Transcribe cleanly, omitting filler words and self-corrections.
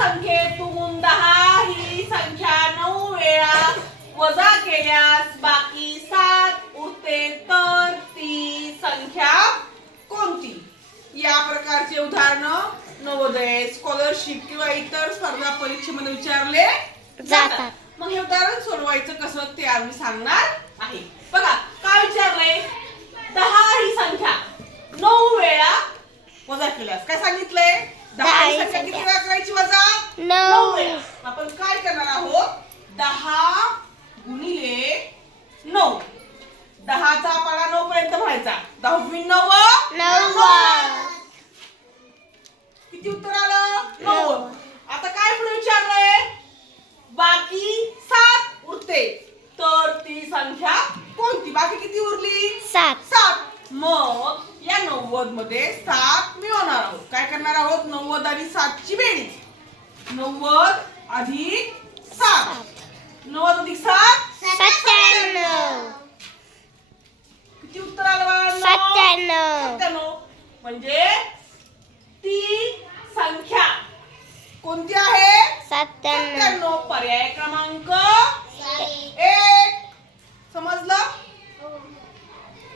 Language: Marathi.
संख्येतून 10 ही संख्या 9 वेळा वजा केल्यास बाकी 7 उरते तर ती संख्या कोणती? या प्रकारचे उदाहरण नवोदय, स्कॉलरशिप किंवा इतर स्पर्धा परीक्षेमध्ये विचारले जातात. मग हे उदाहरण सोडवायचं कसं ते आम्ही सांगणार आहे. बघा काय विचारलंय, 10 ही संख्या 9 वेळा वजा केल्यास काय सांगितलंय, 10 ही संख्या किती वेळा करायची वजा? 9 वेळा. आपण काय करणार आहोत, 10 गुणिले 9, 10चा पाडा 9 पर्यंत भरायचा, 10 9 किती उत्तर आलं? 90. आता काय पुढे विचारलंय, बाकी 7 उरते तर ती संख्या कोणती? बाकी किती उरली? 7. मग या 90 मध्ये 7 मिळवणार आहोत. काय करणार आहोत, 90 आणि 7 ची बेरीज, 90 अधिक 7, 90 अधिक 7 97. किती उत्तर आलं बाळांनो? 97. म्हणजे ती संख्या कोणती आहे? 97. पर्याय क्रमांक 1. समजलं?